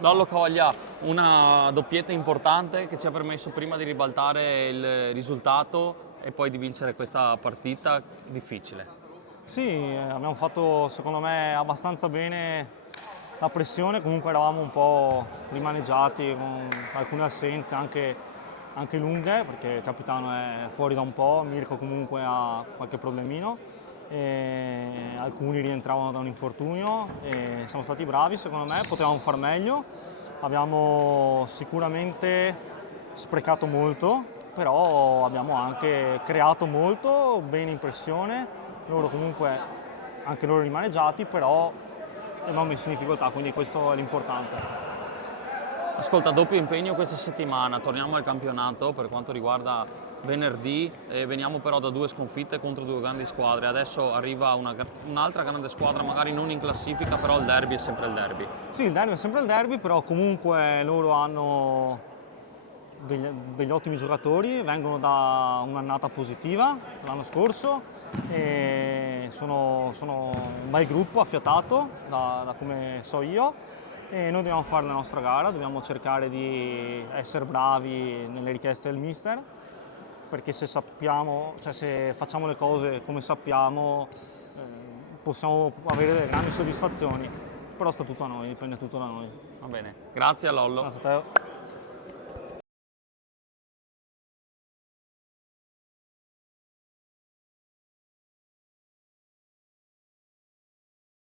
Lollo Coglia, una doppietta importante che ci ha permesso prima di ribaltare il risultato e poi di vincere questa partita difficile. Sì, abbiamo fatto secondo me abbastanza bene la pressione, comunque eravamo un po' rimaneggiati con alcune assenze anche lunghe, perché il capitano è fuori da un po', Mirko comunque ha qualche problemino, e alcuni rientravano da un infortunio e siamo stati bravi secondo me, potevamo far meglio, abbiamo sicuramente sprecato molto, però abbiamo anche creato molto, bene in pressione, loro comunque anche loro rimaneggiati, però non messi in difficoltà, quindi questo è l'importante. Ascolta, doppio impegno questa settimana, torniamo al campionato per quanto riguarda venerdì, veniamo però da 2 sconfitte contro 2 grandi squadre, adesso arriva un'altra grande squadra, magari non in classifica, però il derby è sempre il derby. Sì, il derby è sempre il derby, però comunque loro hanno degli ottimi giocatori, vengono da un'annata positiva l'anno scorso e sono un bel gruppo affiatato da come so io e noi dobbiamo fare la nostra gara, dobbiamo cercare di essere bravi nelle richieste del mister, perché se sappiamo, cioè se facciamo le cose come sappiamo possiamo avere delle grandi soddisfazioni, però sta tutto a noi, dipende tutto da noi. Va bene, grazie a Lollo. Grazie a te.